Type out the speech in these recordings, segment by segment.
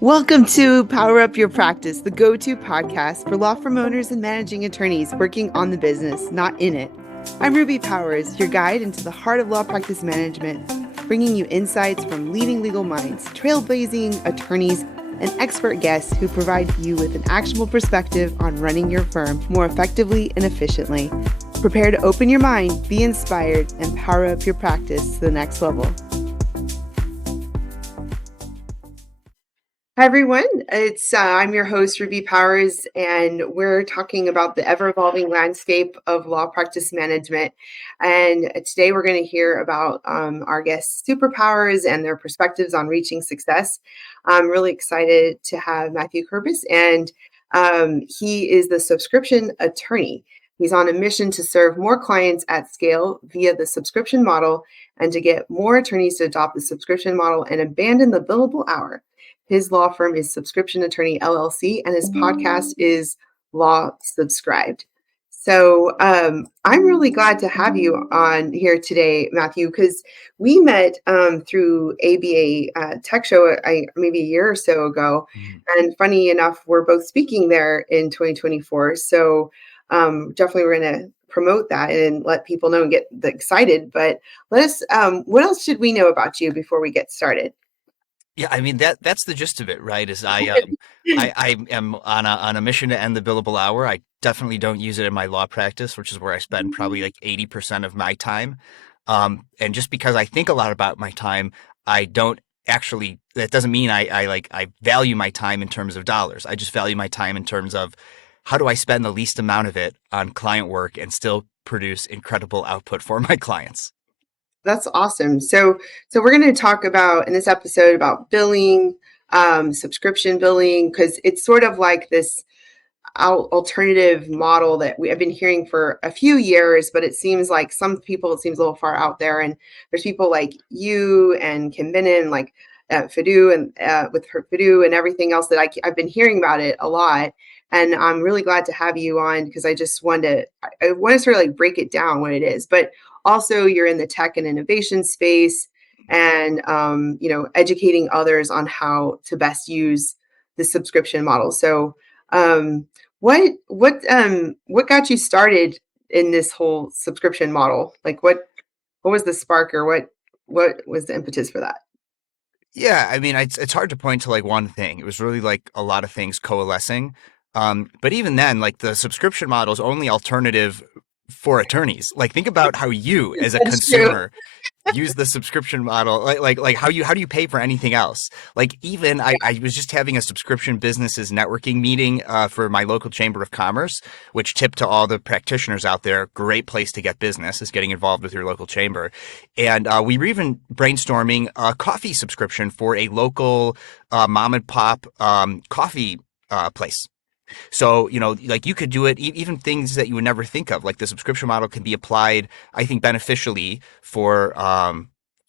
Welcome to Power Up Your Practice, the go-to podcast for law firm owners and managing attorneys working on the business, not in it. I'm Ruby Powers, your guide into the heart of law practice management, bringing you insights from leading legal minds, trailblazing attorneys, and expert guests who provide you with an actionable perspective on running your firm more effectively and efficiently. Prepare to open your mind, be inspired, and power up your practice to the next level. Hi, everyone. I'm your host, Ruby Powers, and we're talking about the ever-evolving landscape of law practice management. And today we're going to hear about our guests' superpowers and their perspectives on reaching success. I'm really excited to have Mathew Kerbis, and he is the subscription attorney. He's on a mission to serve more clients at scale via the subscription model and to get more attorneys to adopt the subscription model and abandon the billable hour. His law firm is Subscription Attorney LLC, and his podcast is Law Subscribed. So I'm really glad to have you on here today, Mathew, because we met through ABA Tech Show maybe a year or so ago. And funny enough, we're both speaking there in 2024. So definitely we're going to promote that and let people know and get excited. But what else should we know about you before we get started? Yeah, I mean that's the gist of it, right? I am on a mission to end the billable hour. I definitely don't use it in my law practice, which is where I spend probably like 80% of my time. And just because I think a lot about my time, I don't actually. That doesn't mean I value my time in terms of dollars. I just value my time in terms of how do I spend the least amount of it on client work and still produce incredible output for my clients. That's awesome. So we're going to talk about in this episode about billing, subscription billing, because it's sort of like this alternative model that I've been hearing for a few years, but it seems like some people, it seems a little far out there. And there's people like you and Kim Binnen, like Fidu and with her Fidu and everything else that I've been hearing about it a lot. And I'm really glad to have you on because I want to sort of like break it down what it is, but also you're in the tech and innovation space and, educating others on how to best use the subscription model. So what got you started in this whole subscription model? Like what was the spark or what was the impetus for that? Yeah, I mean, it's hard to point to like one thing. It was really like a lot of things coalescing. But even then, like the subscription model is only alternative for attorneys. Like think about how you, as a That's true. consumer, use the subscription model. Like how do you pay for anything else? Like even I was just having a subscription businesses networking meeting for my local chamber of commerce, which tip to all the practitioners out there. Great place to get business is getting involved with your local chamber. And we were even brainstorming a coffee subscription for a local mom and pop coffee place. So, like you could do it, even things that you would never think of, like the subscription model can be applied, I think, beneficially for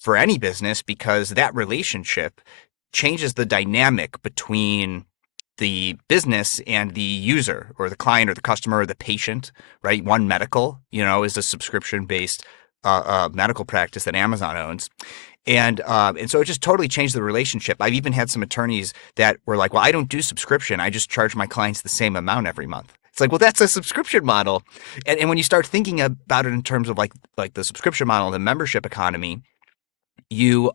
any business because that relationship changes the dynamic between the business and the user or the client or the customer or the patient, right? One Medical, is a subscription-based medical practice that Amazon owns. And so it just totally changed the relationship. I've even had some attorneys that were like, well, I don't do subscription. I just charge my clients the same amount every month. It's like, well, that's a subscription model. And when you start thinking about it in terms of like the subscription model, the membership economy, you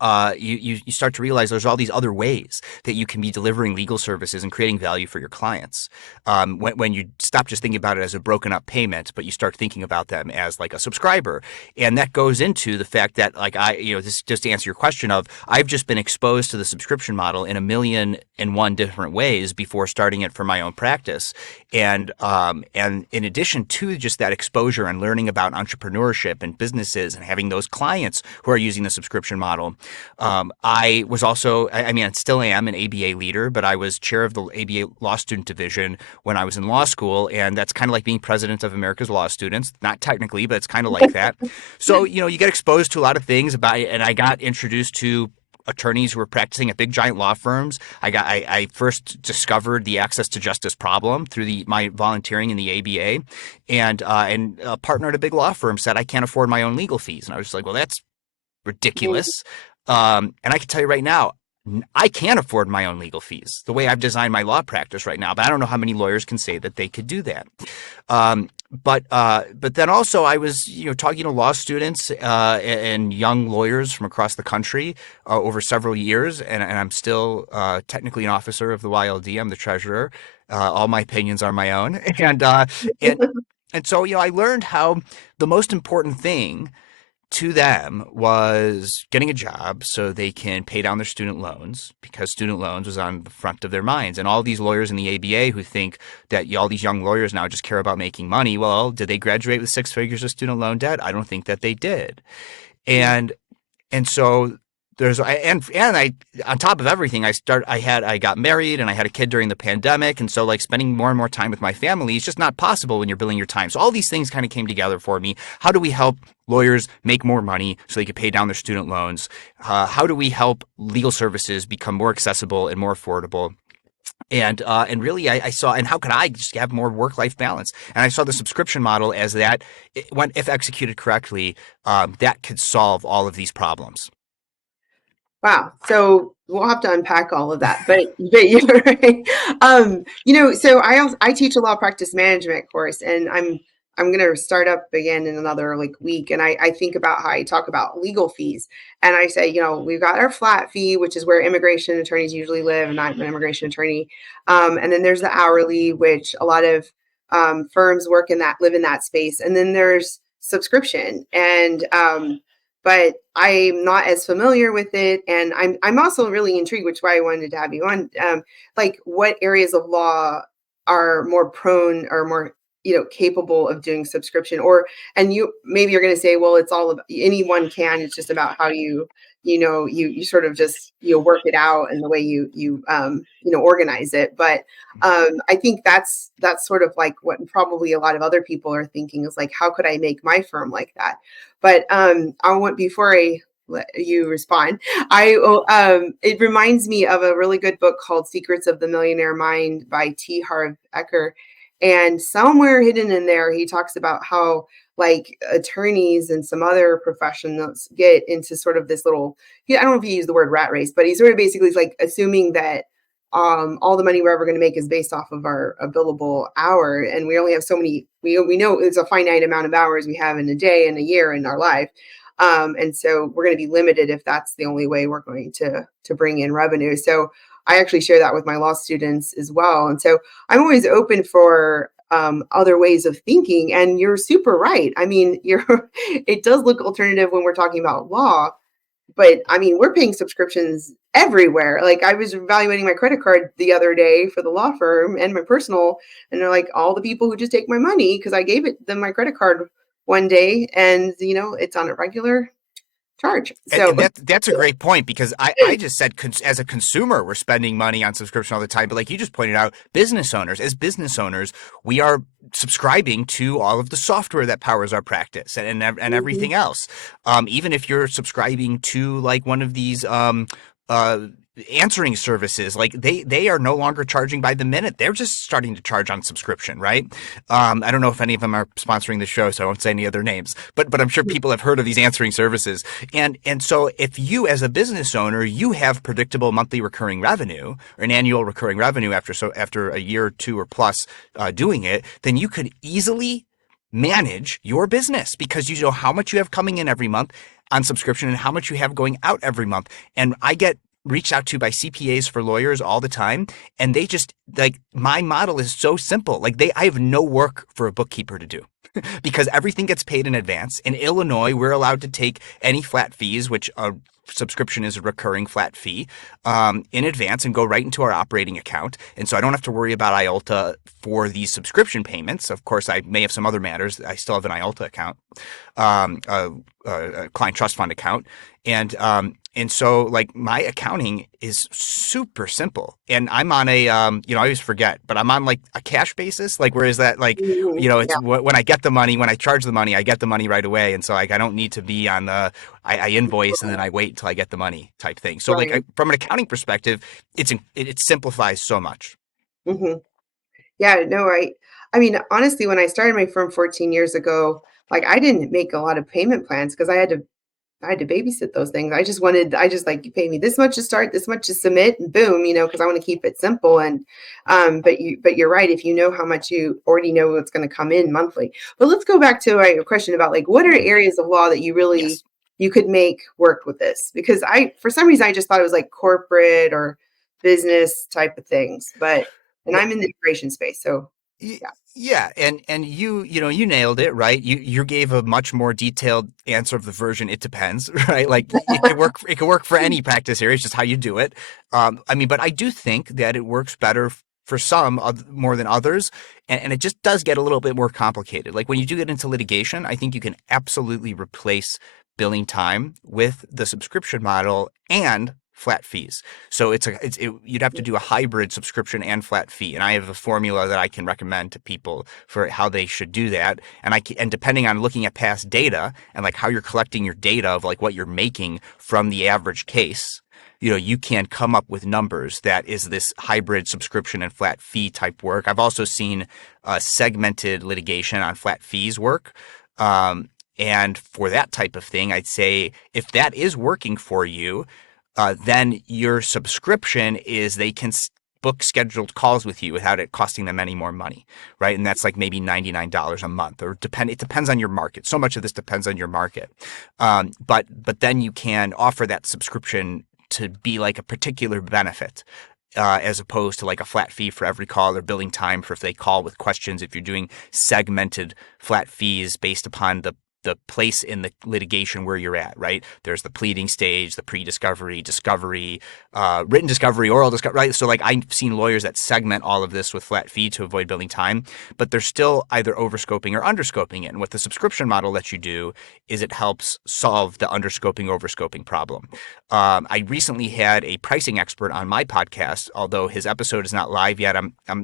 start to realize there's all these other ways that you can be delivering legal services and creating value for your clients. When you stop just thinking about it as a broken up payment, but you start thinking about them as like a subscriber, and that goes into the fact that like this just to answer your question of I've just been exposed to the subscription model in 1,000,001 different ways before starting it for my own practice, and in addition to just that exposure and learning about entrepreneurship and businesses and having those clients who are using the subscription model. I was also, I mean, I still am an ABA leader, but I was chair of the ABA Law Student Division when I was in law school. And that's kind of like being president of America's Law Students. Not technically, but it's kind of like that. So, you get exposed to a lot of things and I got introduced to attorneys who were practicing at big giant law firms. I first discovered the access to justice problem through my volunteering in the ABA, and a partner at a big law firm said I can't afford my own legal fees, and I was just like, well, that's ridiculous. And I can tell you right now, I can't afford my own legal fees the way I've designed my law practice right now, but I don't know how many lawyers can say that they could do that. But then also I was talking to law students and young lawyers from across the country over several years, and I'm still technically an officer of the YLD. I'm the treasurer. All my opinions are my own, and and so I learned how the most important thing to them was getting a job so they can pay down their student loans, because student loans was on the front of their minds. And all these lawyers in the ABA who think that all these young lawyers now just care about making money. Well, did they graduate with 6 figures of student loan debt? I don't think that they did. And and so and I on top of everything, I got married and I had a kid during the pandemic, and so like spending more and more time with my family is just not possible when you're billing your time. So all these things kind of came together for me. How do we help lawyers make more money so they can pay down their student loans? How do we help legal services become more accessible and more affordable? And really, I saw, and how can I just have more work-life balance? And I saw the subscription model as that, if executed correctly, that could solve all of these problems. Wow. So we'll have to unpack all of that, but you're right. So I teach a law practice management course, and I'm going to start up again in another like week. And I think about how I talk about legal fees, and I say, we've got our flat fee, which is where immigration attorneys usually live, and I'm an immigration attorney. And then there's the hourly, which a lot of firms live in that space, and then there's subscription, and but I'm not as familiar with it, and I'm also really intrigued, which is why I wanted to have you on. Like, what areas of law are more prone or more capable of doing subscription? Or and you maybe you're going to say, well, it's all of anyone can. It's just about how you sort of just work it out and the way you organize it. But I think that's sort of like what probably a lot of other people are thinking is like, how could I make my firm like that? But I want before I let you respond, it reminds me of a really good book called Secrets of the Millionaire Mind by T. Harv Eker. And somewhere hidden in there, he talks about how like attorneys and some other professionals get into sort of this little, I don't know if he used the word rat race, but he sort of basically is like assuming that all the money we're ever going to make is based off of a billable hour. And we only have so many, we know it's a finite amount of hours we have in a day and a year in our life. And so we're going to be limited if that's the only way we're going to bring in revenue. So I actually share that with my law students as well. And so I'm always open for other ways of thinking. And you're super right. I mean, it does look alternative when we're talking about law, but I mean, we're paying subscriptions everywhere. Like I was evaluating my credit card the other day for the law firm and my personal, and they're like all the people who just take my money because I gave them my credit card one day, and it's on a regular charge. So And that's a great point, because I just said as a consumer, we're spending money on subscription all the time. But like you just pointed out, as business owners, we are subscribing to all of the software that powers our practice and mhm. everything else. Even if you're subscribing to like one of these answering services, like they are no longer charging by the minute. They're just starting to charge on subscription, right? I don't know if any of them are sponsoring the show, so I won't say any other names, but I'm sure people have heard of these answering services. And so if you as a business owner, you have predictable monthly recurring revenue or an annual recurring revenue after a year or two or plus doing it, then you could easily manage your business, because you know how much you have coming in every month on subscription and how much you have going out every month. And I get reached out to by CPAs for lawyers all the time, and they just like, my model is so simple. Like I have no work for a bookkeeper to do, because everything gets paid in advance. In Illinois, we're allowed to take any flat fees, which a subscription is a recurring flat fee, in advance and go right into our operating account. And so I don't have to worry about IOLTA for these subscription payments. Of course, I may have some other matters. I still have an IOLTA account, a client trust fund account. And so like my accounting is super simple, and I'm on I always forget, but I'm on like a cash basis. Like, where is that? Like, it's Yeah, when I get the money, when I charge the money, I get the money right away. And so like, I don't need to be on I invoice and then I wait until I get the money type thing. So like, right. from an accounting perspective, it simplifies so much. hmm Yeah, no, I mean, honestly, when I started my firm 14 years ago, like I didn't make a lot of payment plans because I had to babysit those things. I just like, you pay me this much to start, this much to submit, and boom, because I want to keep it simple. And but you're right. If you know how much, you already know what's going to come in monthly. But let's go back to your question about like, what are areas of law that you really, Yes. you could make work with this? Because for some reason, I just thought it was like corporate or business type of things. And Well, I'm in the immigration space, so Y- yeah. Yeah, and you nailed it, right? You gave a much more detailed answer of the version. It depends, right? Like it could work for any practice area. It's just how you do it. I mean, but I do think that it works better for some more than others, and it just does get a little bit more complicated. Like when you do get into litigation, I think you can absolutely replace billing time with the subscription model and flat fees. So you'd have to do a hybrid subscription and flat fee. And I have a formula that I can recommend to people for how they should do that. And depending on looking at past data and like how you're collecting your data of like what you're making from the average case, you can come up with numbers that is this hybrid subscription and flat fee type work. I've also seen segmented litigation on flat fees work. And for that type of thing, I'd say if that is working for you, then your subscription is they can book scheduled calls with you without it costing them any more money, right? And that's like maybe $99 a month, or it depends on your market. So much of this depends on your market, but then you can offer that subscription to be like a particular benefit. As opposed to like a flat fee for every call or billing time for if they call with questions. If you're doing segmented flat fees based upon the place in the litigation where you're at, right? There's the pleading stage, the pre-discovery, discovery, written discovery, oral discovery, right? So like I've seen lawyers that segment all of this with flat fee to avoid billing time, but they're still either overscoping or underscoping it. And what the subscription model lets you do is it helps solve the underscoping, overscoping problem. I recently had a pricing expert on my podcast, although his episode is not live yet.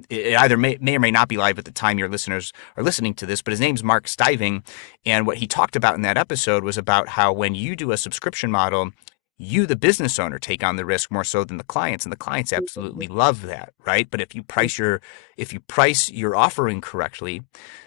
It either may or may not be live at the time your listeners are listening to this, but his name's Mark Stiving. And what he talked about in that episode was about how when you do a subscription model, you, the business owner, take on the risk more so than the clients, and the clients absolutely love that, right? But if you price your offering correctly,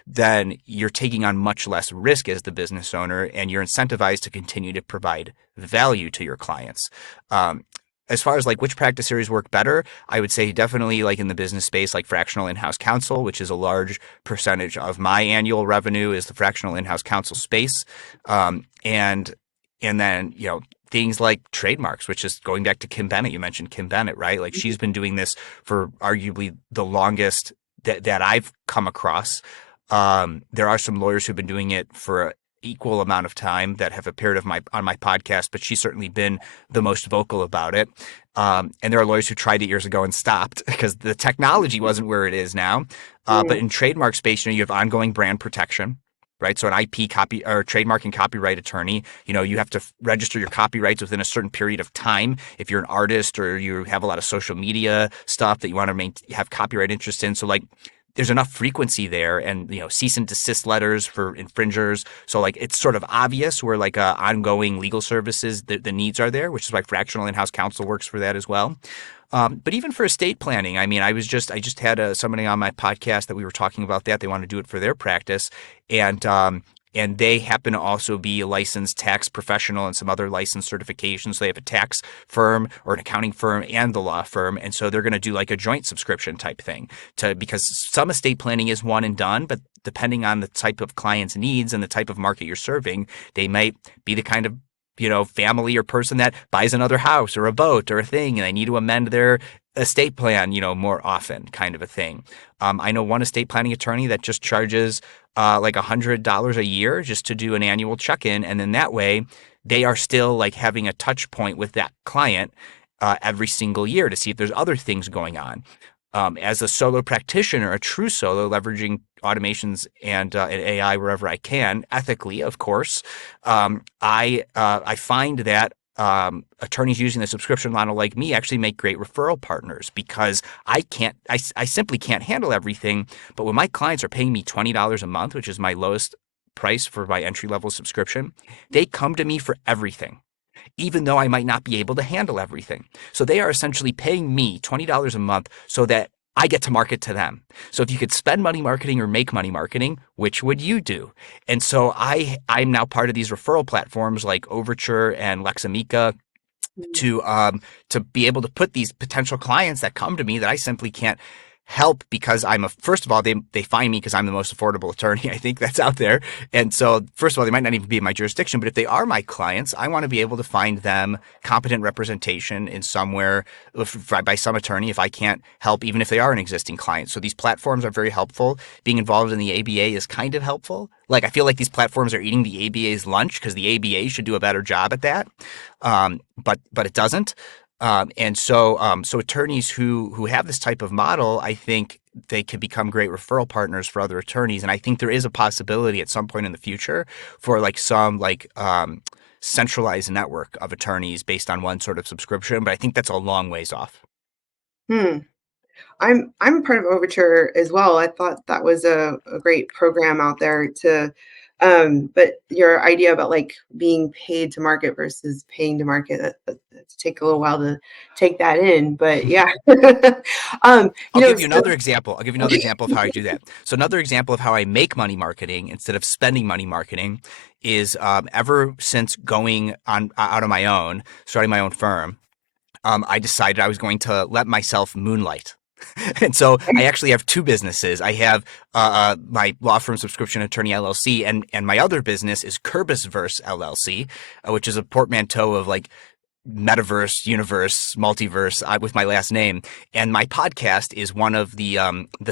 then you're taking on much less risk as the business owner, and you're incentivized to continue to provide value to your clients. As far as like which practice areas work better, I would say definitely like in the business space, like fractional in-house counsel, which is a large percentage of my annual revenue is the fractional in-house counsel space. And then, things like trademarks, which is going back to Kim Bennett. You mentioned Kim Bennett, right? Like she's been doing this for arguably the longest that I've come across. There are some lawyers who've been doing it for an equal amount of time that have appeared on my podcast, but she's certainly been the most vocal about it. And there are lawyers who tried it years ago and stopped because the technology wasn't where it is now. But in trademark space, you have ongoing brand protection, right? So an IP copy or trademark and copyright attorney, you have to register your copyrights within a certain period of time. If you're an artist or you have a lot of social media stuff that you want to have copyright interest in. So like there's enough frequency there and, cease and desist letters for infringers. So like it's sort of obvious where like ongoing legal services, the needs are there, which is why fractional in-house counsel works for that as well. But even for estate planning, I mean, I just had somebody on my podcast that we were talking about that. They want to do it for their practice. And they happen to also be a licensed tax professional and some other license certifications. So they have a tax firm or an accounting firm and the law firm. And so they're going to do like a joint subscription type thing because some estate planning is one and done, but depending on the type of client's needs and the type of market you're serving, they might be the kind of family or person that buys another house or a boat or a thing, and they need to amend their estate plan, more often, kind of a thing. I know one estate planning attorney that just charges like $100 a year just to do an annual check-in, and then that way they are still like having a touch point with that client every single year to see if there's other things going on. As a solo practitioner, a true solo, leveraging automations and AI wherever I can, ethically, of course, I find that attorneys using the subscription model like me actually make great referral partners because I simply can't handle everything. But when my clients are paying me $20 a month, which is my lowest price for my entry-level subscription, they come to me for everything, even though I might not be able to handle everything. So they are essentially paying me $20 a month so that I get to market to them. So if you could spend money marketing or make money marketing, which would you do? And so I'm now part of these referral platforms like Overture and Lexamica Mm. to be able to put these potential clients that come to me that I simply can't help because first of all they find me because I'm the most affordable attorney I think that's out there. And so first of all, they might not even be in my jurisdiction, but if they are my clients, I want to be able to find them competent representation in somewhere by some attorney if I can't help, even if they are an existing client. So these platforms are very helpful. Being involved in the ABA is kind of helpful. Like I feel like these platforms are eating the ABA's lunch because the ABA should do a better job at that, but it doesn't. So attorneys who have this type of model, I think they can become great referral partners for other attorneys. And I think there is a possibility at some point in the future for like some centralized network of attorneys based on one sort of subscription. But I think that's a long ways off. Hmm. I'm part of Overture as well. I thought that was a great program out there to, but your idea about like being paid to market versus paying to market, that take a little while to take that in. But yeah, I'll give you so another example. I'll give you another example of how I do that. So another example of how I make money marketing instead of spending money marketing is ever since going on out on my own, starting my own firm, I decided I was going to let myself moonlight. And so I actually have two businesses. I have my law firm Subscription Attorney LLC, and my other business is Kerbisverse LLC, which is a portmanteau of like metaverse, universe, multiverse with my last name. And my podcast is one of the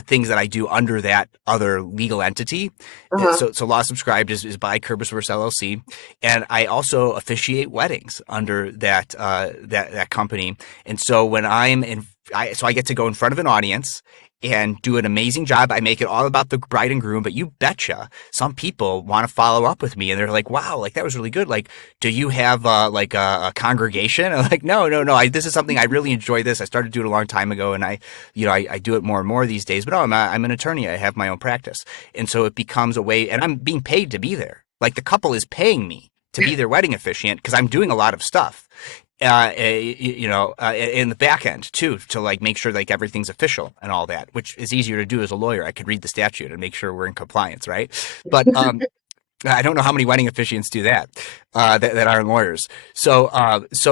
things that I do under that other legal entity. uh-huh. So Law Subscribed is by Kerbisverse LLC, and I also officiate weddings under that company. And so when I get to go in front of an audience and do an amazing job. I make it all about the bride and groom, but you betcha some people want to follow up with me and they're like, wow, like that was really good. Like, do you have like a congregation? I'm like, no, no, no. This is something I really enjoy this. I started doing it a long time ago and I do it more and more these days, but I'm an attorney. I have my own practice. And so it becomes a way, and I'm being paid to be there. Like the couple is paying me to be their wedding officiant because I'm doing a lot of stuff in the back end too, to like make sure like everything's official and all that, which is easier to do as a lawyer. I could read the statute and make sure we're in compliance, right? But I don't know how many wedding officiants do that, that aren't lawyers. So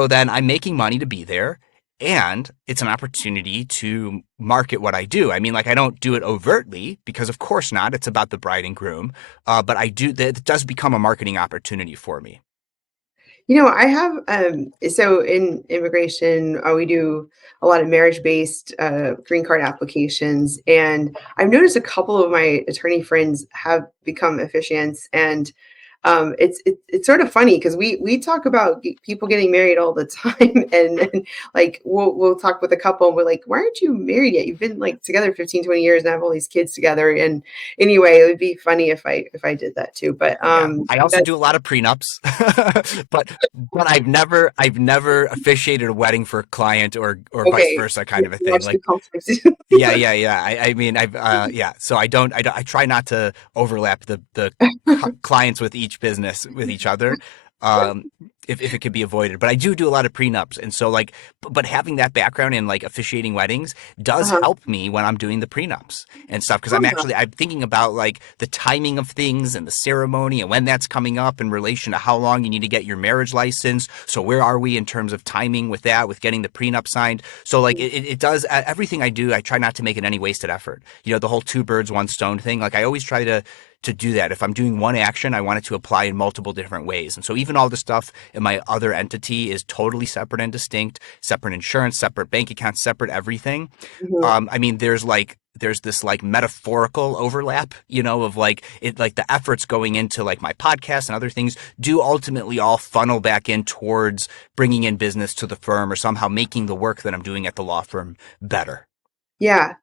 then I'm making money to be there, and it's an opportunity to market what I do. I mean, like I don't do it overtly because, of course, not. It's about the bride and groom, but I do. That does become a marketing opportunity for me. I have so in immigration, we do a lot of marriage-based green card applications, and I've noticed a couple of my attorney friends have become officiants, and it's sort of funny because we talk about people getting married all the time, and like we'll talk with a couple, and we're like, why aren't you married yet? You've been like together 15, 20 years and have all these kids together. And anyway, it would be funny if I did that too. But Yeah, I also that do a lot of prenups, but I've never officiated a wedding for a client or vice okay, versa kind of a thing. watch the Like, conflict. yeah, yeah, yeah. I mean, yeah. So I try not to overlap the clients with each business with each other. Um, if it could be avoided, but I do a lot of prenups, and so like, but having that background in like officiating weddings does Uh-huh. help me when I'm doing the prenups and stuff because Uh-huh. I'm thinking about like the timing of things and the ceremony and when that's coming up in relation to how long you need to get your marriage license. So where are we in terms of timing with that, with getting the prenup signed? So like it does everything I do. I try not to make it any wasted effort. The whole two birds, one stone thing. Like I always try to do that. If I'm doing one action, I want it to apply in multiple different ways. And so even all the stuff in my other entity is totally separate and distinct, separate insurance, separate bank accounts, separate everything. Mhm. I mean, there's this like metaphorical overlap, of like it, like the efforts going into like my podcast and other things do ultimately all funnel back in towards bringing in business to the firm or somehow making the work that I'm doing at the law firm better. Yeah.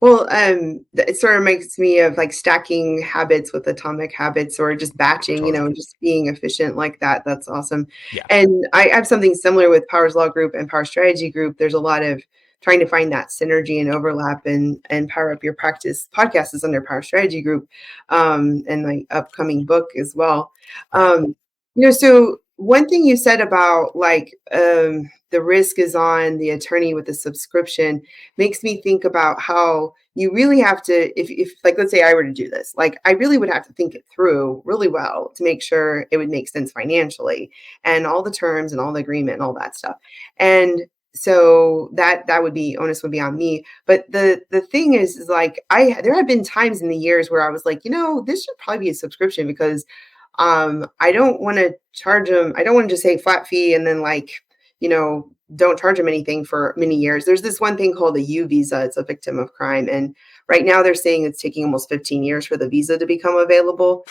Well, it sort of makes me of like stacking habits with atomic habits or just batching, Totally. just being efficient like that. That's awesome. Yeah. And I have something similar with Powers Law Group and Power Strategy Group. There's a lot of trying to find that synergy and overlap and power up your practice. Podcast is under Power Strategy Group, and my upcoming book as well. Right. So one thing you said about like the risk is on the attorney with the subscription makes me think about how you really have to, if like, let's say I were to do this, like I really would have to think it through really well to make sure it would make sense financially and all the terms and all the agreement and all that stuff. And so that would be onus would be on me. But the thing is like there have been times in the years where I was like, this should probably be a subscription because I don't want to charge them. I don't want to just say flat fee and then don't charge them anything for many years. There's this one thing called a U visa. It's a victim of crime. And right now they're saying it's taking almost 15 years for the visa to become available.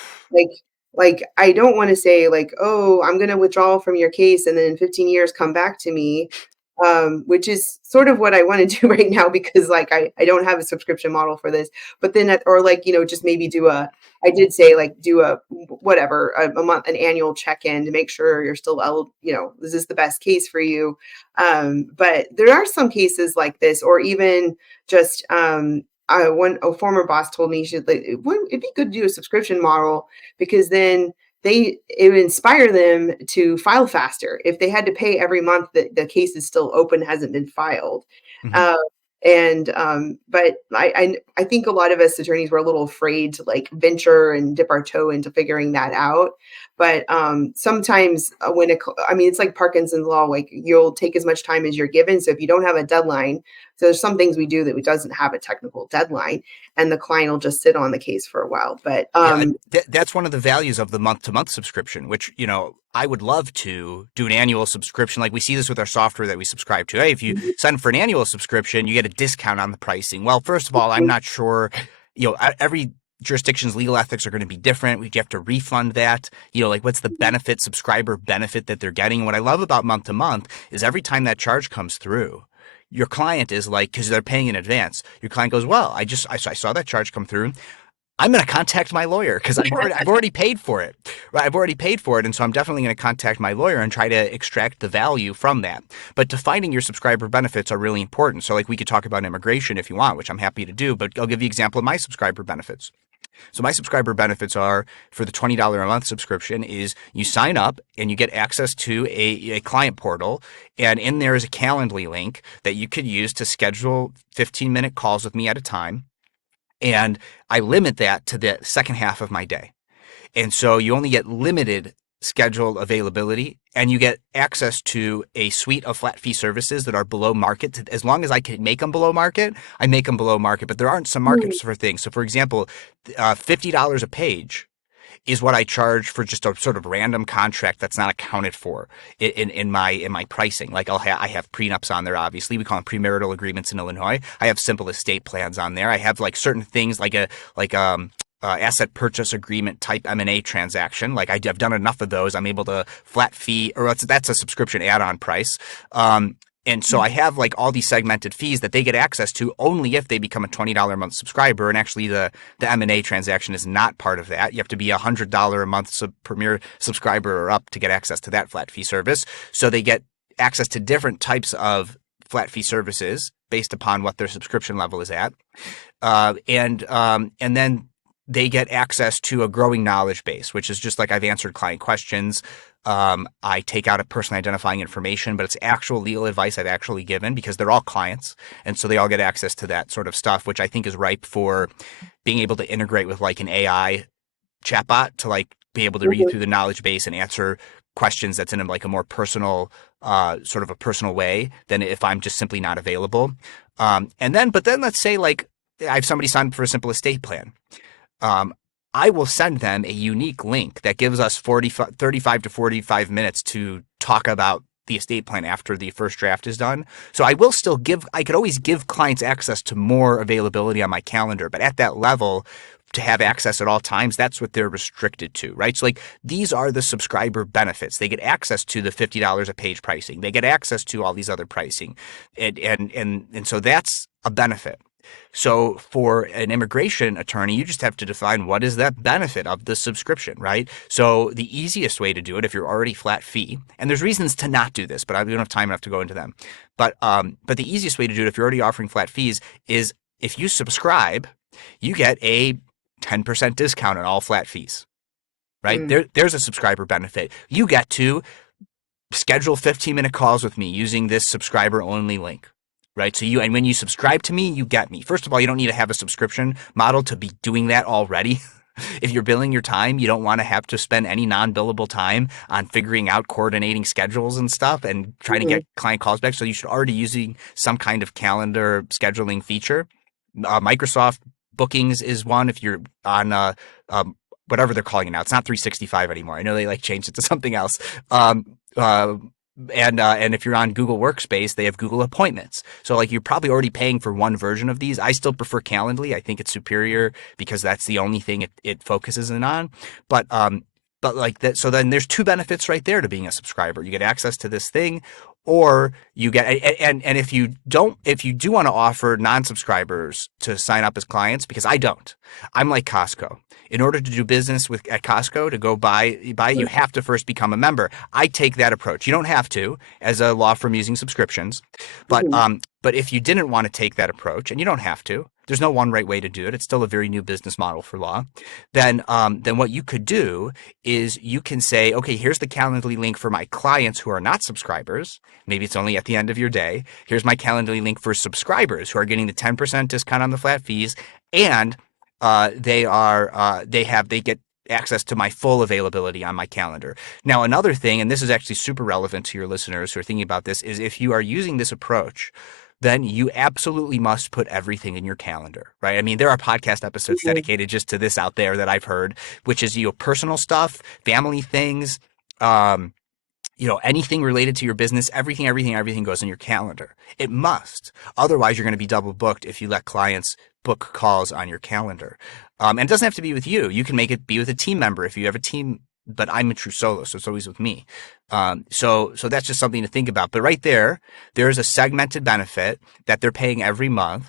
Like I don't want to say like, oh, I'm going to withdraw from your case and then in 15 years come back to me, which is sort of what I want to do right now because like I don't have a subscription model for this. But then or like, just maybe I did say like do a whatever a month, an annual check-in to make sure you're still is this the best case for you? But there are some cases like this, or even just a former boss told me it'd be good to do a subscription model because then it would inspire them to file faster. If they had to pay every month that the case is still open, hasn't been filed. Mm-hmm. But I think a lot of us attorneys were a little afraid to like venture and dip our toe into figuring that out. But sometimes it's like Parkinson's law, like you'll take as much time as you're given. So if you don't have a deadline, so there's some things we do that doesn't have a technical deadline and the client will just sit on the case for a while. But that's one of the values of the month-to-month subscription, which, I would love to do an annual subscription. Like we see this with our software that we subscribe to. Hey, if you sign up for an annual subscription, you get a discount on the pricing. Well, first of all, I'm not sure, every jurisdiction's legal ethics are going to be different. We have to refund that. Like what's the subscriber benefit that they're getting? And what I love about month to month is every time that charge comes through, your client is like, because they're paying in advance, your client goes, well, I saw that charge come through. I'm going to contact my lawyer because I've already paid for it. Right? I've already paid for it. And so I'm definitely going to contact my lawyer and try to extract the value from that. But defining your subscriber benefits are really important. So like we could talk about immigration if you want, which I'm happy to do, but I'll give you an example of my subscriber benefits. So my subscriber benefits are for the $20 a month subscription is you sign up and you get access to a client portal. And in there is a Calendly link that you could use to schedule 15-minute calls with me at a time. And I limit that to the second half of my day. And so you only get limited schedule availability and you get access to a suite of flat fee services that are below market. As long as I can make them below market, I make them below market. But there aren't some markets for things. So for example, $50 a page is what I charge for just a sort of random contract that's not accounted for in my pricing. Like I have prenups on there, obviously. We call them premarital agreements in Illinois. I have simple estate plans on there. I have like certain things like asset purchase agreement type M&A transaction. Like I've done enough of those. I'm able to flat fee, or that's a subscription add-on price. And so I have like all these segmented fees that they get access to only if they become a $20 a month subscriber. And actually the M&A transaction is not part of that. You have to be a $100 a month Premier subscriber or up to get access to that flat fee service. So they get access to different types of flat fee services based upon what their subscription level is at. And then they get access to a growing knowledge base, which is just like I've answered client questions. I take out a personally identifying information, but it's actual legal advice I've actually given because they're all clients. And so they all get access to that sort of stuff, which I think is ripe for being able to integrate with like an AI chatbot to like be able to read through the knowledge base and answer questions that's in like a more personal, sort of a personal way than if I'm just simply not available. But then let's say like I have somebody signed up for a simple estate plan. I will send them a unique link that gives us 35 to 45 minutes to talk about the estate plan after the first draft is done. So I could always give clients access to more availability on my calendar, but at that level, to have access at all times, that's what they're restricted to, right? So like these are the subscriber benefits. They get access to the $50 a page pricing. They get access to all these other pricing. And so that's a benefit. So for an immigration attorney, you just have to define what is that benefit of the subscription, right? So the easiest way to do it, if you're already flat fee, and there's reasons to not do this, but I don't have time enough to go into them. But the easiest way to do it, if you're already offering flat fees, is if you subscribe, you get a 10% discount on all flat fees, right? There's a subscriber benefit. You get to schedule 15-minute calls with me using this subscriber only link. Right. So and when you subscribe to me, you get me. First of all, you don't need to have a subscription model to be doing that already. If you're billing your time, you don't want to have to spend any non-billable time on figuring out coordinating schedules and stuff and trying to Mhm. get client calls back. So you should already using some kind of calendar scheduling feature. Microsoft Bookings is one. If you're on um, whatever they're calling it now, it's not 365 anymore. I know they like changed it to something else. Um, uh, and if you're on Google Workspace, they have Google Appointments. So like you're probably already paying for one version of these. I still prefer Calendly. I think it's superior because that's the only thing it focuses in on. But like that, so then there's two benefits right there to being a subscriber. You get access to this thing, or you get and if you do want to offer non-subscribers to sign up as clients, because I don't. I'm like Costco. In order to do business at Costco, to go buy, you have to first become a member. I take that approach. You don't have to as a law firm using subscriptions, Mhm. but if you didn't want to take that approach, and you don't have to, there's no one right way to do it. It's still a very new business model for law. Then what you could do is you can say, okay, here's the Calendly link for my clients who are not subscribers. Maybe it's only at the end of your day. Here's my Calendly link for subscribers who are getting the 10% discount on the flat fees, and they get access to my full availability on my calendar. Now, another thing, and this is actually super relevant to your listeners who are thinking about this, is if you are using this approach, then you absolutely must put everything in your calendar, right? I mean, there are podcast episodes Mhm. dedicated just to this out there that I've heard, which is personal stuff, family things, um, anything related to your business, everything goes in your calendar. It must. Otherwise, you're going to be double booked if you let clients book calls on your calendar. And it doesn't have to be with you. You can make it be with a team member if you have a team, but I'm a true solo, so it's always with me. So that's just something to think about. But right there's a segmented benefit that they're paying every month.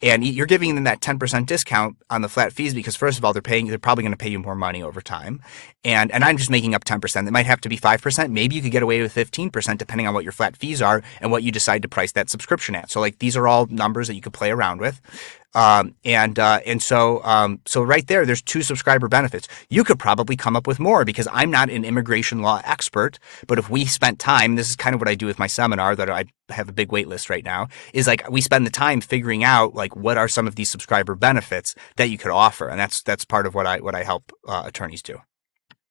And you're giving them that 10% discount on the flat fees because first of all, they're probably going to pay you more money over time. And I'm just making up 10%. It might have to be 5%. Maybe you could get away with 15% depending on what your flat fees are and what you decide to price that subscription at. So like these are all numbers that you could play around with. So right there's two subscriber benefits. You could probably come up with more because I'm not an immigration law expert, but if we spent time, this is kind of what I do with my seminar that I have a big wait list right now, is like we spend the time figuring out like what are some of these subscriber benefits that you could offer, and that's part of what I help attorneys do.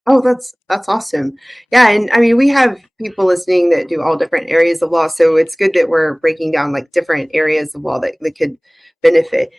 Oh, that's awesome. Yeah, and I mean, we have people listening that do all different areas of law, so it's good that we're breaking down like different areas of law that could benefit.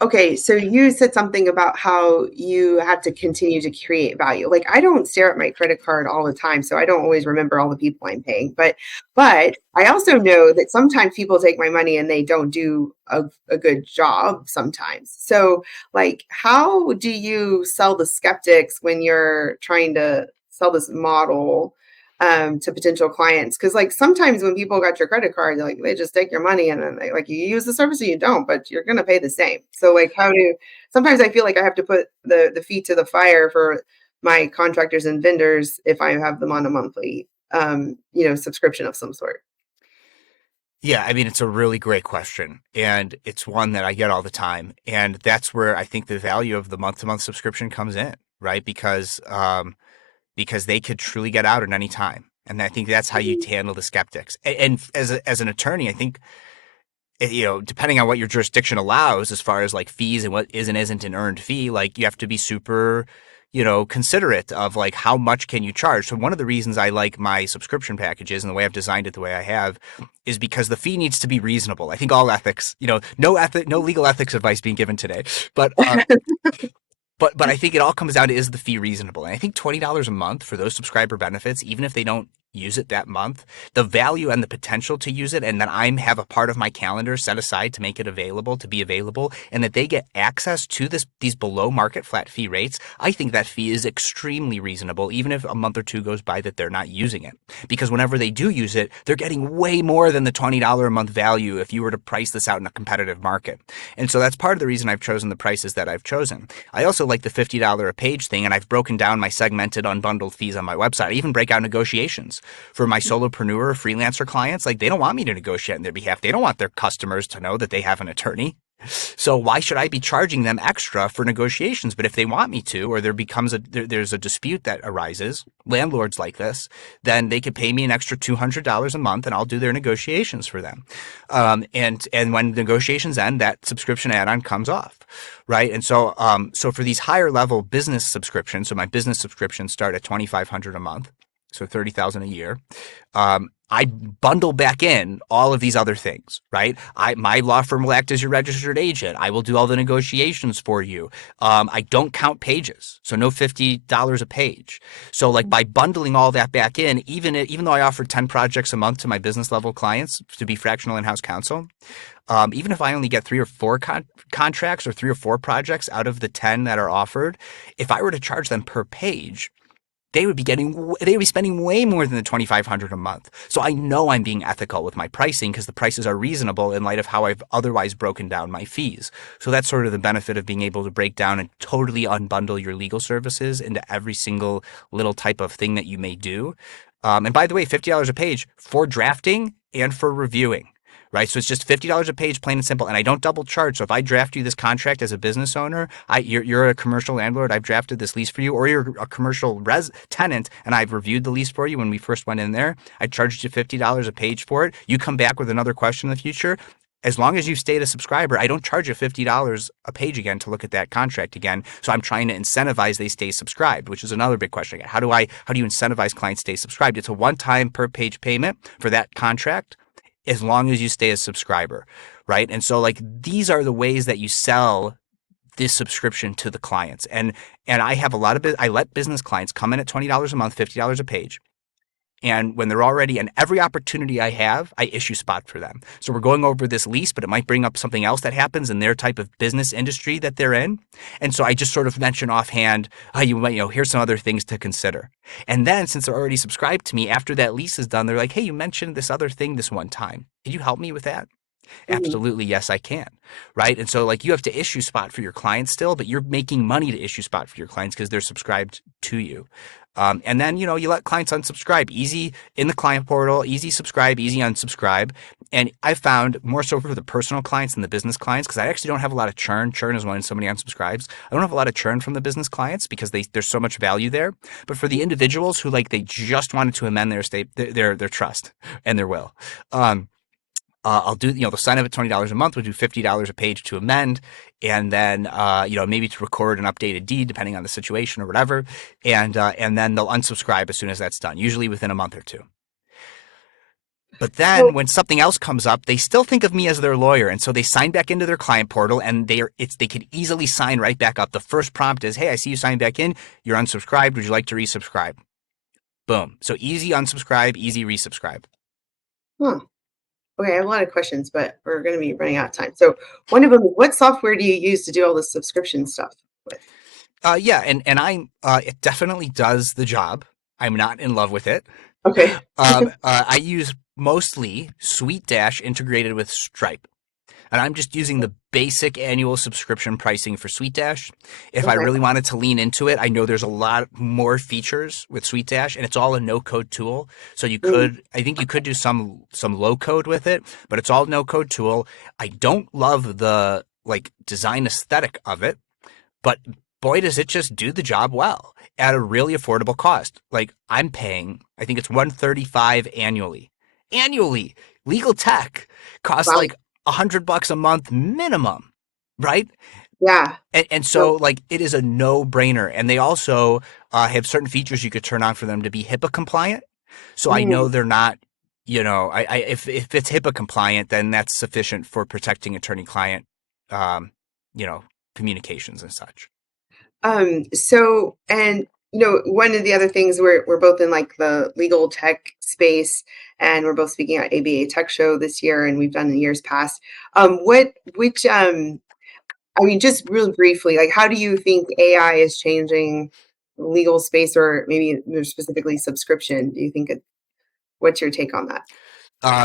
Okay, so you said something about how you have to continue to create value. Like I don't stare at my credit card all the time, so I don't always remember all the people I'm paying. But I also know that sometimes people take my money and they don't do a good job sometimes. So like how do you sell the skeptics when you're trying to sell this model to potential clients? Because like sometimes when people got your credit card, like they just take your money and then like you use the service or you don't, but you're gonna pay the same. So like how do sometimes I feel like I have to put the feet to the fire for my contractors and vendors if I have them on a monthly subscription of some sort. Yeah, I mean, it's a really great question, and it's one that I get all the time, and that's where I think the value of the month-to-month subscription comes in, right? Because they could truly get out at any time, and I think that's how you Mhm. handle the skeptics. And as an attorney, I think depending on what your jurisdiction allows, as far as like fees and what is and isn't an earned fee, like you have to be super considerate of like how much can you charge. So one of the reasons I like my subscription packages and the way I've designed it the way I have is because the fee needs to be reasonable. I think all ethics, no legal ethics advice being given today, but but I think it all comes down to, is the fee reasonable? And I think $20 a month for those subscriber benefits, even if they don't use it that month, the value and the potential to use it, and that I have a part of my calendar set aside to make it available, to be available, and that they get access to these below market flat fee rates, I think that fee is extremely reasonable, even if a month or two goes by that they're not using it. Because whenever they do use it, they're getting way more than the $20 a month value if you were to price this out in a competitive market. And so that's part of the reason I've chosen the prices that I've chosen. I also like the $50 a page thing, and I've broken down my segmented unbundled fees on my website. I even break out negotiations for my solopreneur freelancer clients. Like they don't want me to negotiate on their behalf. They don't want their customers to know that they have an attorney. So why should I be charging them extra for negotiations? But if they want me to, or there's a dispute that arises, landlords like this, then they could pay me an extra $200 a month, and I'll do their negotiations for them. And when negotiations end, that subscription add-on comes off, right? And so for these higher level business subscriptions, so my business subscriptions start at $2,500 a month, so $30,000 a year. I bundle back in all of these other things, right? My law firm will act as your registered agent. I will do all the negotiations for you. I don't count pages, so no $50 a page. So like by bundling all that back in, even though I offer 10 projects a month to my business level clients to be fractional in-house counsel, even if I only get 3 or 4 contracts or 3 or 4 projects out of the 10 that are offered, if I were to charge them per page, they would be spending way more than the $2,500 a month. So I know I'm being ethical with my pricing because the prices are reasonable in light of how I've otherwise broken down my fees. So that's sort of the benefit of being able to break down and totally unbundle your legal services into every single little type of thing that you may do. And by the way, $50 a page for drafting and for reviewing. Right. So it's just $50 a page, plain and simple. And I don't double charge. So if I draft you this contract as a business owner, you're a commercial landlord, I've drafted this lease for you, or you're a commercial tenant and I've reviewed the lease for you when we first went in there. I charged you $50 a page for it. You come back with another question in the future. As long as you stayed a subscriber, I don't charge you $50 a page again to look at that contract again. So I'm trying to incentivize they stay subscribed, which is another big question. How do you incentivize clients to stay subscribed? It's a one-time per page payment for that contract, as long as you stay a subscriber, right? And so like these are the ways that you sell this subscription to the clients. And I have I let business clients come in at $20 a month, $50 a page. And when they're already, and every opportunity I have, I issue spot for them. So we're going over this lease, but it might bring up something else that happens in their type of business industry that they're in. And so I just sort of mention offhand, here's some other things to consider. And then since they're already subscribed to me, after that lease is done, they're like, hey, you mentioned this other thing this one time. Can you help me with that? Mhm. Absolutely, yes, I can. Right. And so like you have to issue spot for your clients still, but you're making money to issue spot for your clients because they're subscribed to you. And then, you let clients unsubscribe easy in the client portal, easy subscribe, easy unsubscribe. And I found more so for the personal clients than the business clients, because I actually don't have a lot of churn. Churn is when somebody unsubscribes. I don't have a lot of churn from the business clients because there's so much value there. But for the individuals who they just wanted to amend their their trust and their will, I'll do, they'll sign up at $20 a month. We'll do $50 a page to amend. And then, maybe to record an updated deed, depending on the situation or whatever. And then they'll unsubscribe as soon as that's done, usually within a month or two. But then So, when something else comes up, they still think of me as their lawyer. And so they sign back into their client portal and they can easily sign right back up. The first prompt is, hey, I see you signed back in. You're unsubscribed. Would you like to resubscribe? Boom. So easy unsubscribe, easy resubscribe. huh. Okay, I have a lot of questions, but we're going to be running out of time. So, one of them, what software do you use to do all the subscription stuff with? Yeah, and it definitely does the job. I'm not in love with it. Okay. I use mostly Sweet Dash integrated with Stripe. And I'm just using the basic annual subscription pricing for Sweet Dash. If I Okay. really wanted to lean into it, I know there's a lot more features with Sweet Dash, and it's all a no-code tool. So Mm, I think you could do some low code with it, but it's all no-code tool. I don't love the design aesthetic of it, but boy, does it just do the job well at a really affordable cost. Like I'm paying, I think it's $135 annually. Annually, legal tech costs wow. like $100 a month minimum, right? Yeah. And So, so it is a no brainer. And they also have certain features you could turn on for them to be HIPAA compliant. So I know mm, they're not, if it's HIPAA compliant, then that's sufficient for protecting attorney client, um, you know, communications and such. and one of the other things, we're both in the legal tech space, and we're both speaking at ABA Tech Show this year, and we've done in years past. Which I mean, just real briefly, how do you think AI is changing the legal space, or maybe more specifically subscription? Do you think what's your take on that?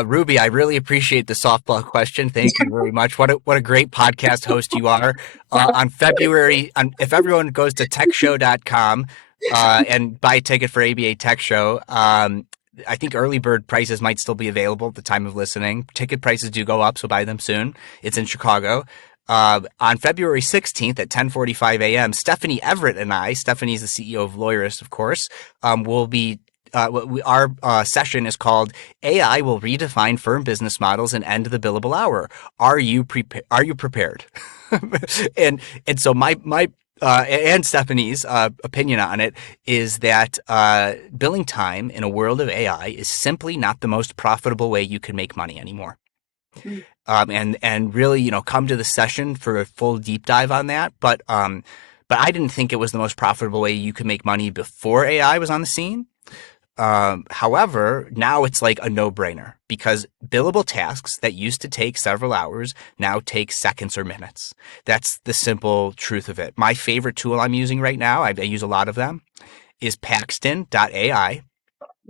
Ruby, I really appreciate the softball question. Thank you very much. What a great podcast host you are. If everyone goes to techshow.com and buy a ticket for ABA Tech Show, I think early bird prices might still be available at the time of listening. Ticket prices do go up, so buy them soon. It's in Chicago. On February 16th at 10:45 a.m., Stephanie Everett and I, Stephanie's the CEO of Lawyerist, of course, will be our session is called AI will redefine firm business models and end the billable hour. Are you prepared? and and so my and Stephanie's opinion on it is that billing time in a world of AI is simply not the most profitable way you can make money anymore. And really, come to the session for a full deep dive on that. But I didn't think it was the most profitable way you could make money before AI was on the scene. However, now it's like a no-brainer because billable tasks that used to take several hours now take seconds or minutes. That's the simple truth of it. My favorite tool I'm using right now, I use a lot of them, is Paxton.ai.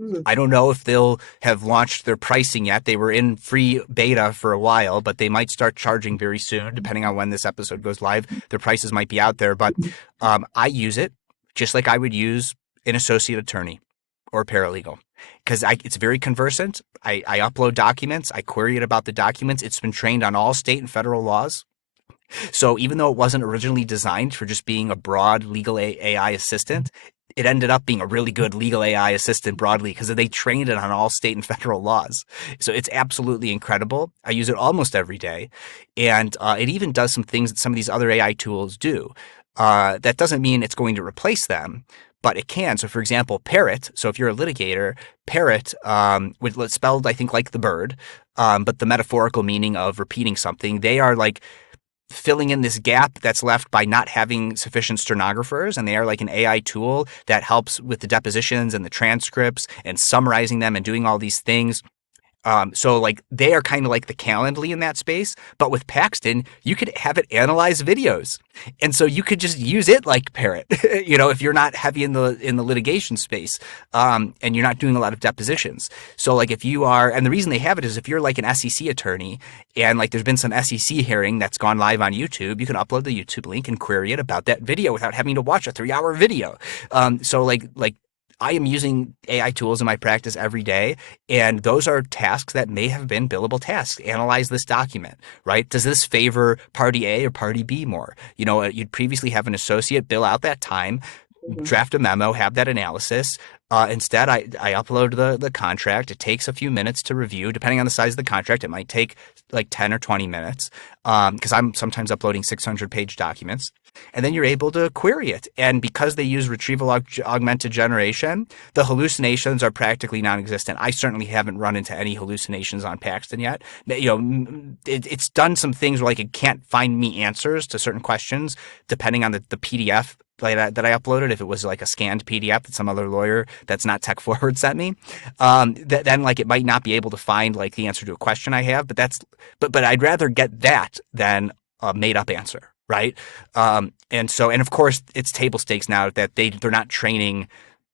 Mm. I don't know if they'll have launched their pricing yet. They were in free beta for a while, but they might start charging very soon, depending on when this episode goes live. Their prices might be out there, but I use it just like I would use an associate attorney or paralegal because it's very conversant. I upload documents. I query it about the documents. It's been trained on all state and federal laws. So even though it wasn't originally designed for just being a broad legal AI assistant, it ended up being a really good legal AI assistant broadly because they trained it on all state and federal laws. So it's absolutely incredible. I use it almost every day. And it even does some things that some of these other AI tools do. That doesn't mean it's going to replace them, but it can. So, for example, Parrot. So, if you're a litigator, Parrot, with spelled, I think, like the bird, but the metaphorical meaning of repeating something, they are like filling in this gap that's left by not having sufficient stenographers. And they are like an AI tool that helps with the depositions and the transcripts and summarizing them and doing all these things. So like they are kind of like the Calendly in that space, but with Paxton, you could have it analyze videos, and so you could just use it like Parrot. If you're not heavy in the litigation space, and you're not doing a lot of depositions. So like if you are, and the reason they have it is if you're like an SEC attorney, and like there's been some SEC hearing that's gone live on YouTube, you can upload the YouTube link and query it about that video without having to watch a 3-hour video. So like I am using AI tools in my practice every day, and those are tasks that may have been billable tasks. Analyze this document, right? Does this favor party A or party B more? You'd previously have an associate bill out that time, Mhm. draft a memo, have that analysis. Instead, I upload the contract. It takes a few minutes to review. Depending on the size of the contract, it might take like 10 or 20 minutes because I'm sometimes uploading 600-page documents. And then you're able to query it. And because they use retrieval augmented generation, the hallucinations are practically non-existent. I certainly haven't run into any hallucinations on Paxton yet. It's done some things where like it can't find me answers to certain questions depending on the PDF that I uploaded. If it was like a scanned PDF that some other lawyer that's not tech forward sent me, then like it might not be able to find like the answer to a question I have. But I'd rather get that than a made up answer, right? And of course it's table stakes now that they're not training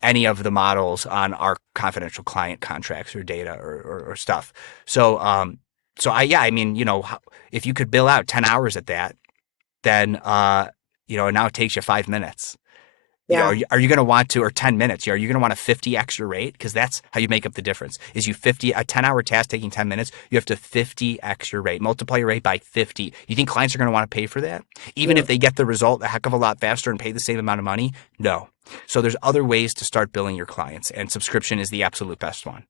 any of the models on our confidential client contracts or data or stuff. I mean, if you could bill out 10 hours at that, then now it takes you 5 minutes. Yeah. Are you going to want to, or 10 minutes? Are you going to want a 50 extra rate? Because that's how you make up the difference. Is you 50 a 10-hour task taking 10 minutes, you have to 50 extra rate. Multiply your rate by 50. You think clients are going to want to pay for that, even Yeah. if they get the result a heck of a lot faster and pay the same amount of money? No. So there's other ways to start billing your clients, and subscription is the absolute best one.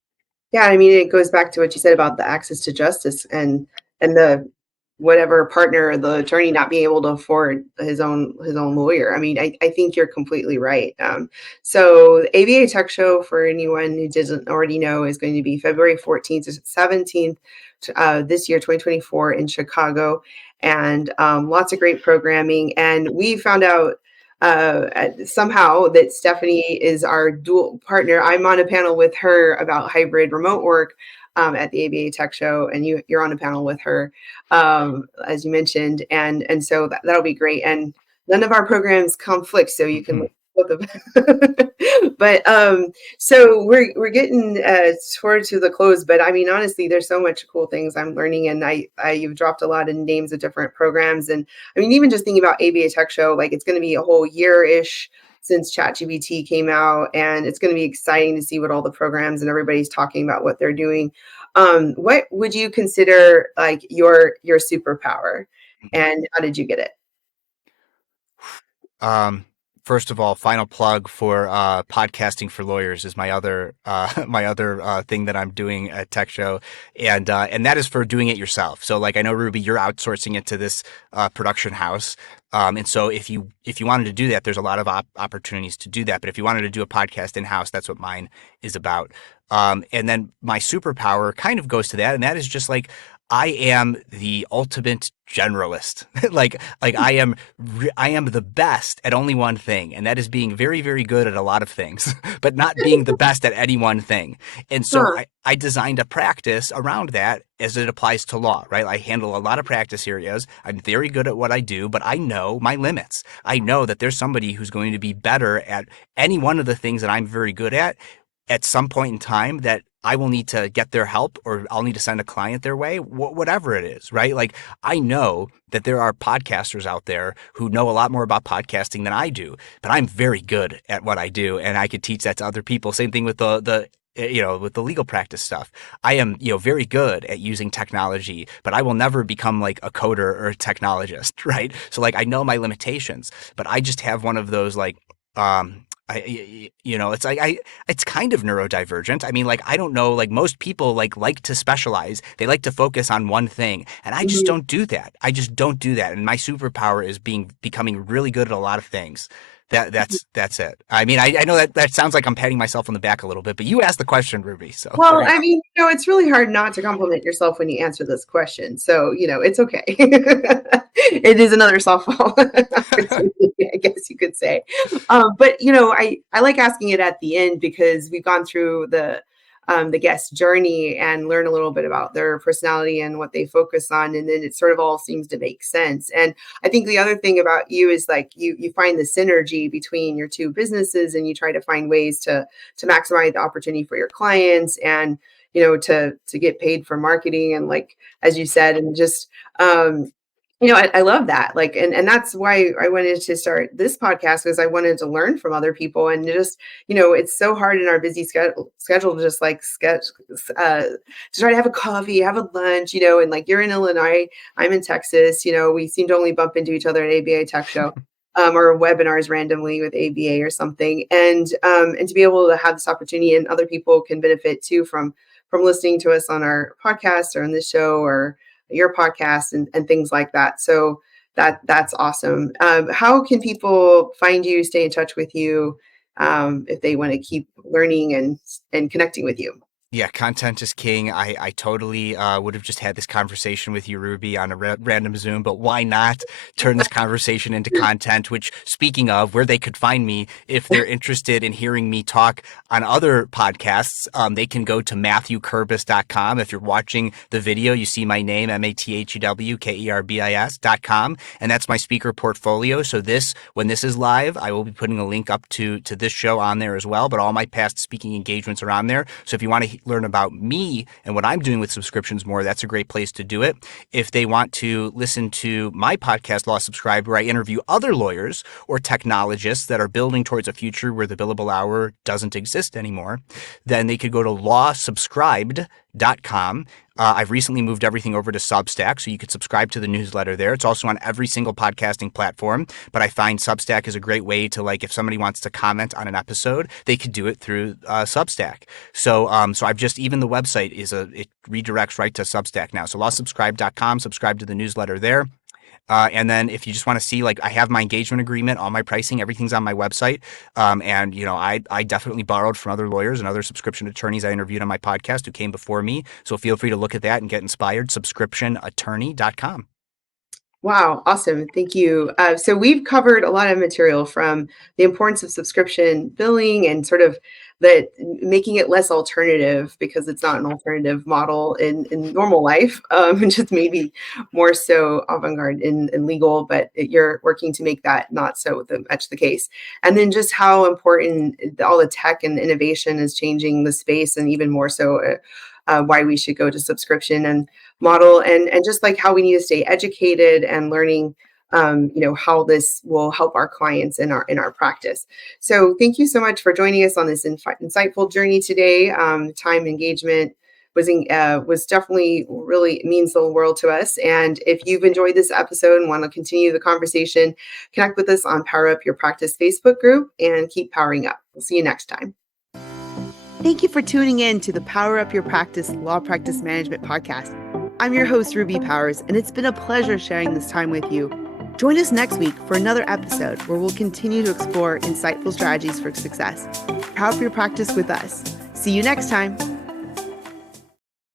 Yeah, I mean, it goes back to what you said about the access to justice and the whatever partner, the attorney not being able to afford his own lawyer. I mean, I think you're completely right. So the ABA Tech Show, for anyone who doesn't already know, is going to be February 14th to 17th this year, 2024, in Chicago, and lots of great programming. And we found out somehow that Stephanie is our dual partner. I'm on a panel with her about hybrid remote work at the ABA Tech Show, and you're on a panel with her, as you mentioned, and so that'll be great. And none of our programs conflict, so you can Mm-hmm. look both of them. But so we're getting towards to the close. But I mean, honestly, there's so much cool things I'm learning, and you've dropped a lot of names of different programs, and I mean, even just thinking about ABA Tech Show, like it's going to be a whole year-ish since ChatGPT came out, and it's going to be exciting to see what all the programs and everybody's talking about what they're doing. What would you consider like your superpower? Mhm. and how did you get it? Um, First of all, final plug for podcasting for lawyers is my other my other thing that I'm doing at Tech Show, and that is for doing it yourself. So, like, I know Ruby, you're outsourcing it to this production house, and so if you wanted to do that, there's a lot of opportunities to do that. But if you wanted to do a podcast in house, that's what mine is about. And then my superpower kind of goes to that, and that is just like I am the ultimate generalist. like I am the best at only one thing, and that is being very, very good at a lot of things, but not being the best at any one thing. And so Huh. I designed a practice around that as it applies to law, right? I handle a lot of practice areas. I'm very good at what I do, but I know my limits. I know that there's somebody who's going to be better at any one of the things that I'm very good at some point in time that I will need to get their help or I'll need to send a client their way, whatever it is, right? Like I know that there are podcasters out there who know a lot more about podcasting than I do, but I'm very good at what I do and I could teach that to other people. Same thing with the with the legal practice stuff. I am, very good at using technology, but I will never become like a coder or a technologist, right? So like I know my limitations, but I just have one of those like it's like it's kind of neurodivergent. I mean, like I don't know, like most people like to specialize. They like to focus on one thing, and I just Mhm. don't do that. I just don't do that. And my superpower is becoming really good at a lot of things. That's it. I mean, I know that sounds like I'm patting myself on the back a little bit, but you asked the question, Ruby. So there Well, you I mean, it's really hard not to compliment yourself when you answer this question. So, it's okay. It is another softball go. opportunity, I guess you could say. But I like asking it at the end because we've gone through the guest journey and learn a little bit about their personality and what they focus on, and then it sort of all seems to make sense. And I think the other thing about you is like you find the synergy between your two businesses, and you try to find ways to maximize the opportunity for your clients, and to get paid for marketing, and like as you said, and just I love that. Like, and that's why I wanted to start this podcast, because I wanted to learn from other people. And just, it's so hard in our busy schedule to just like to try to have a coffee, have a lunch, and like you're in Illinois, I'm in Texas, we seem to only bump into each other at ABA Tech Show. Or webinars randomly with ABA or something, and to be able to have this opportunity, and other people can benefit too from listening to us on our podcast or on this show or your podcast, and things like that. So that's awesome. How can people find you, stay in touch with you, if they want to keep learning and connecting with you? Yeah, content is king. I totally would have just had this conversation with you, Ruby, on a random Zoom, but why not turn this conversation into content? Which, speaking of, where they could find me, if they're interested in hearing me talk on other podcasts, they can go to MathewKerbis.com. If you're watching the video, you see my name, MathewKerbis.com, and that's my speaker portfolio. So when this is live, I will be putting a link up to this show on there as well, but all my past speaking engagements are on there. So if you want to learn about me and what I'm doing with subscriptions more, that's a great place to do it. If they want to listen to my podcast, Law Subscribe, where I interview other lawyers or technologists that are building towards a future where the billable hour doesn't exist anymore, then they could go to lawsubscribed.com. I've recently moved everything over to Substack, so you could subscribe to the newsletter there. It's also on every single podcasting platform, but I find Substack is a great way to, like, if somebody wants to comment on an episode, they could do it through Substack. So I've just, even the website it redirects right to Substack now. So lawsubscribe.com, subscribe to the newsletter there. And then if you just want to see, like, I have my engagement agreement, all my pricing, everything's on my website. And, I definitely borrowed from other lawyers and other subscription attorneys I interviewed on my podcast who came before me. So feel free to look at that and get inspired. Subscriptionattorney.com. Wow, awesome. Thank you. So we've covered a lot of material, from the importance of subscription billing and sort of the making it less alternative, because it's not an alternative model in normal life, and just maybe more so avant-garde in legal, but you're working to make that not so much the case. And then just how important all the tech and innovation is changing the space, and even more so why we should go to subscription and model, and just like how we need to stay educated and learning, how this will help our clients in our practice. So thank you so much for joining us on this insightful journey today. Time, engagement, was definitely really means the world to us. And if you've enjoyed this episode and want to continue the conversation, connect with us on Power Up Your Practice Facebook group and keep powering up. We'll see you next time. Thank you for tuning in to the Power Up Your Practice Law Practice Management podcast. I'm your host, Ruby Powers, and it's been a pleasure sharing this time with you. Join us next week for another episode where we'll continue to explore insightful strategies for success. Power Up Your Practice with us. See you next time.